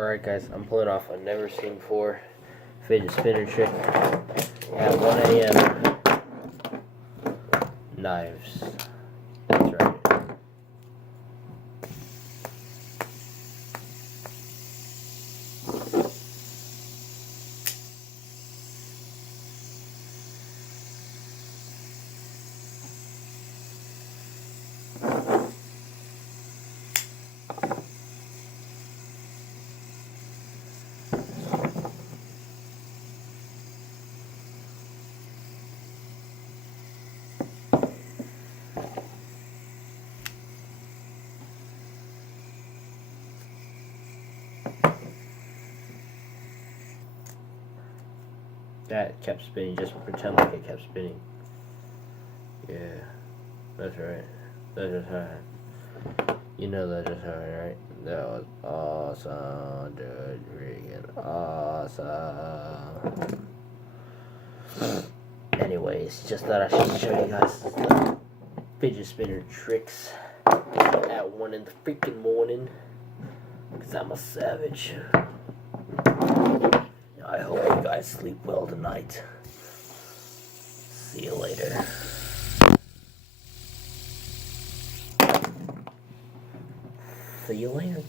Alright guys, I'm pulling off a never seen before fidget spinner trick at 1 a.m. Knives. That's right. That kept spinning, just pretend like it kept spinning. Yeah, that's right. That's just right. You know that's just right? That was awesome, dude. Freaking awesome. Anyways, just thought I should show you guys the fidget spinner tricks at 1 in the freaking morning. Because I'm a savage. I hope you guys sleep well tonight. See you later. See you later.